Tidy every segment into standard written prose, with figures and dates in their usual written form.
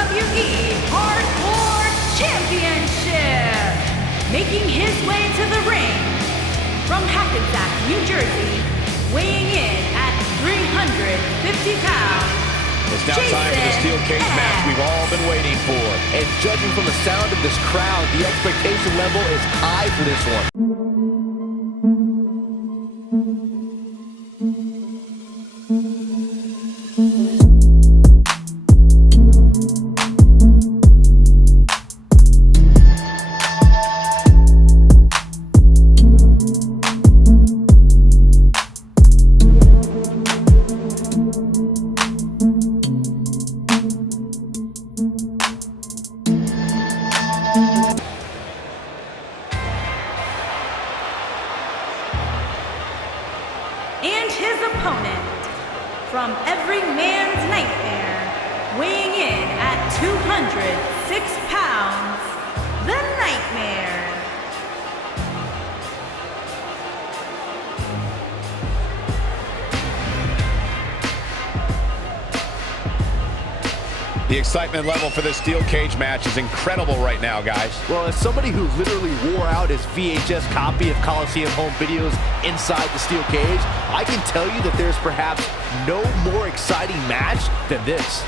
WWE Hardcore Championship. Making his way to the ring from Hackensack, New Jersey, weighing in at 350 pounds. It's now time for the steel cage match we've all been waiting for. And judging from the sound of this crowd, the expectation level is high for this one. And his opponent, from every man's nightmare, weighing in at 206 pounds, the Nightmare. The excitement level for this steel cage match is incredible right now, guys. Well, as somebody who literally wore out his VHS copy of Coliseum home videos inside the steel cage, I can tell you that there's perhaps no more exciting match than this.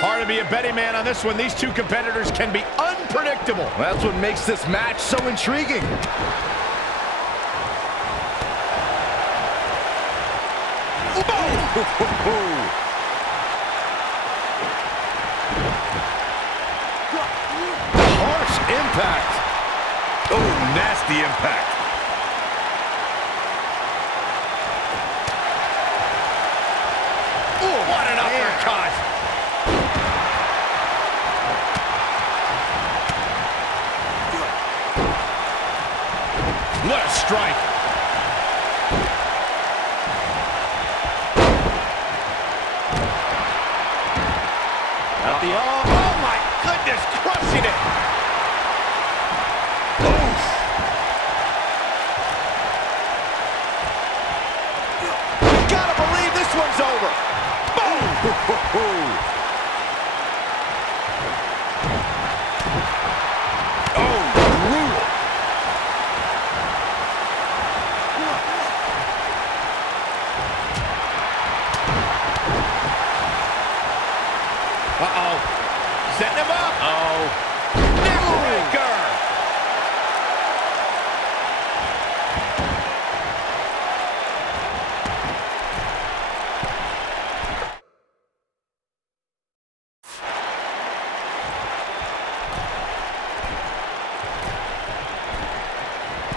Hard to be a betting man on this one. These two competitors can be unpredictable. That's what makes this match so intriguing. Harsh impact. Oh, nasty impact. Oh, what an uppercut. What a strike. At the arm. Oh my goodness, crushing it. Oof. Gotta believe this one's over. Boom. Oh, brutal. Uh-oh. Setting him up. Neckbreaker.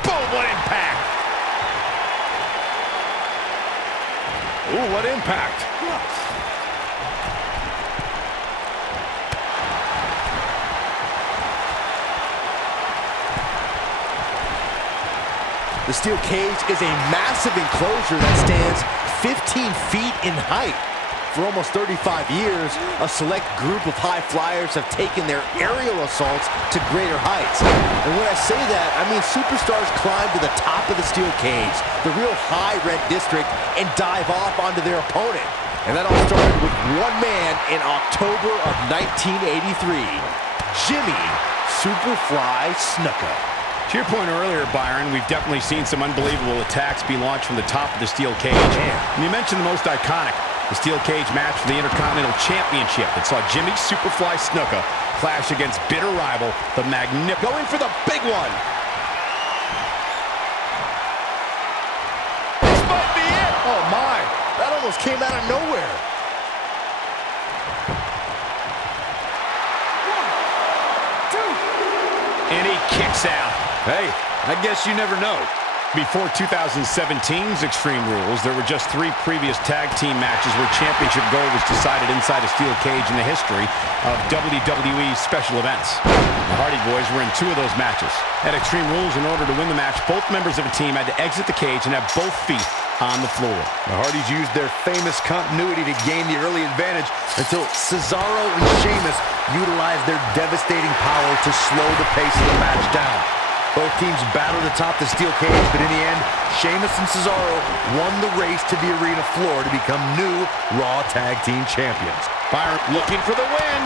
Boom, what impact. Ooh, what impact. The steel cage is a massive enclosure that stands 15 feet in height. For almost 35 years, a select group of high flyers have taken their aerial assaults to greater heights. And when I say that, I mean superstars climb to the top of the steel cage, the real high red district, and dive off onto their opponent. And that all started with one man in October of 1983, Jimmy Superfly Snuka. To your point earlier, Byron, we've definitely seen some unbelievable attacks be launched from the top of the steel cage. And you mentioned the most iconic, the steel cage match for the Intercontinental Championship that saw Jimmy Superfly Snuka clash against bitter rival, the going for the big one. This might be it. Oh, my. almost came out of nowhere. And he kicks out. Hey, I guess you never know. Before 2017's Extreme Rules, there were just 3 previous tag team matches where championship gold was decided inside a steel cage in the history of WWE special events. The Hardy Boys were in 2 of those matches. At Extreme Rules, in order to win the match, both members of a team had to exit the cage and have both feet on the floor. The Hardys used their famous continuity to gain the early advantage until Cesaro and Sheamus utilized their devastating power to slow the pace of the match down. Both teams battled atop the steel cage, but in the end, Sheamus and Cesaro won the race to the arena floor to become new Raw Tag Team Champions. Byron looking for the win.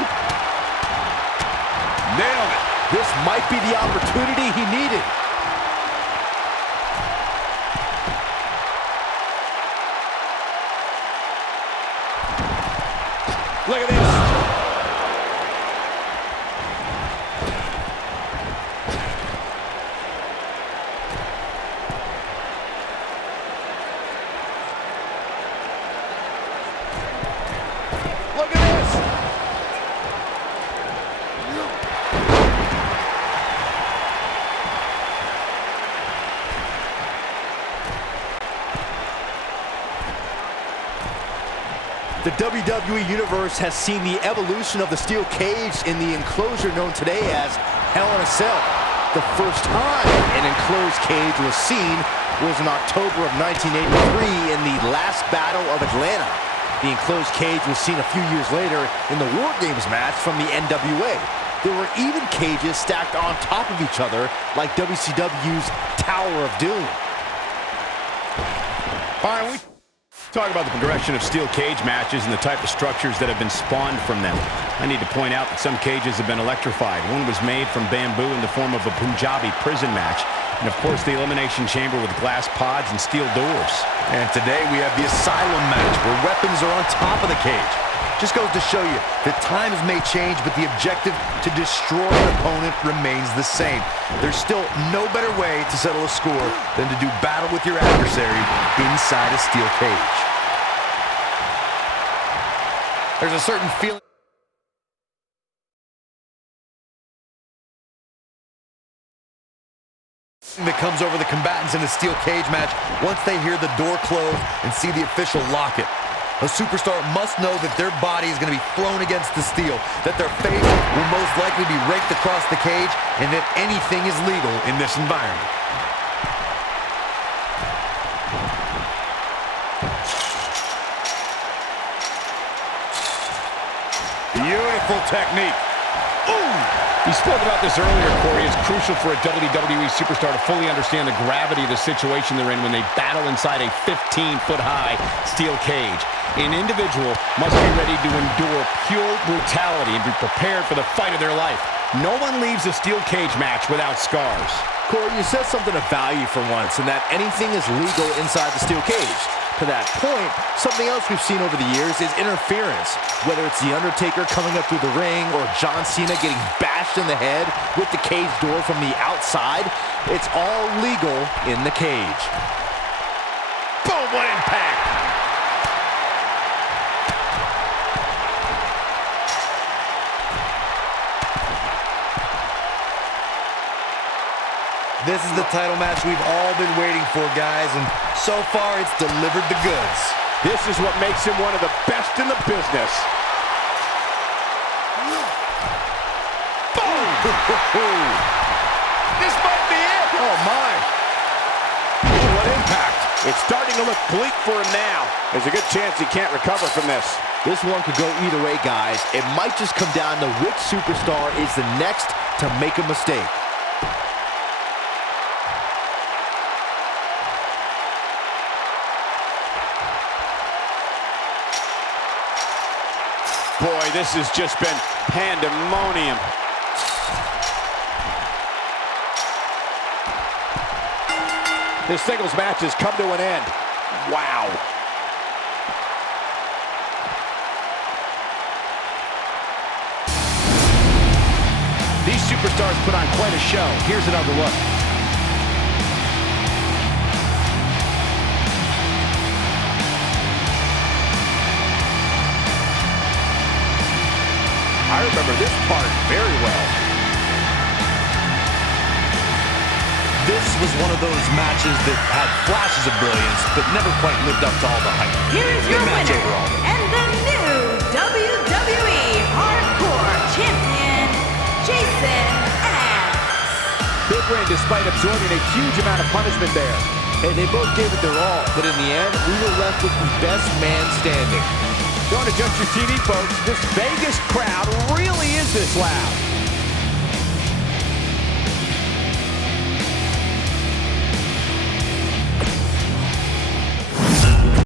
Nailed it. This might be the opportunity he needed. Look at this. Look at this! The WWE Universe has seen the evolution of the steel cage in the enclosure known today as Hell in a Cell. The first time an enclosed cage was seen was in October of 1983 in the last Battle of Atlanta. The enclosed cage was seen a few years later in the War Games match from the NWA. There were even cages stacked on top of each other like WCW's Tower of Doom. Byron, we talk about the progression of steel cage matches and the type of structures that have been spawned from them. I need to point out that some cages have been electrified. One was made from bamboo in the form of a Punjabi prison match. And of course, the Elimination Chamber with glass pods and steel doors. And today we have the Asylum match where weapons are on top of the cage. Just goes to show you that times may change, but the objective to destroy an opponent remains the same. There's still no better way to settle a score than to do battle with your adversary inside a steel cage. There's a certain feeling that comes over the combatants in a steel cage match once they hear the door close and see the official lock it. A superstar must know that their body is going to be thrown against the steel, that their face will most likely be raked across the cage, and that anything is legal in this environment. Beautiful technique. Ooh! You spoke about this earlier, Corey. It's crucial for a WWE superstar to fully understand the gravity of the situation they're in when they battle inside a 15-foot-high steel cage. An individual must be ready to endure pure brutality and be prepared for the fight of their life. No one leaves a steel cage match without scars. Corey, you said something of value for once, and that anything is legal inside the steel cage. To that point, something else we've seen over the years is interference. Whether it's The Undertaker coming up through the ring or John Cena getting bashed in the head with the cage door from the outside, it's all legal in the cage. Boom, what impact! This is the title match we've all been waiting for, guys, and so far it's delivered the goods. This is what makes him one of the best in the business. Boom! This might be it! Oh, my. Ooh, what impact. It's starting to look bleak for him now. There's a good chance he can't recover from this. This one could go either way, guys. It might just come down to which superstar is the next to make a mistake. Boy, this has just been pandemonium. This singles match has come to an end. Wow. These superstars put on quite a show. Here's another look. I remember this part very well. This was one of those matches that had flashes of brilliance, but never quite lived up to all the hype. Here is your Good match winner, overall. and the new WWE Hardcore Champion, Jason X. Big win despite absorbing a huge amount of punishment there. Hey, they both gave it their all, but in the end, we were left with the best man standing. Don't adjust your TV, folks. This Vegas crowd really is this loud.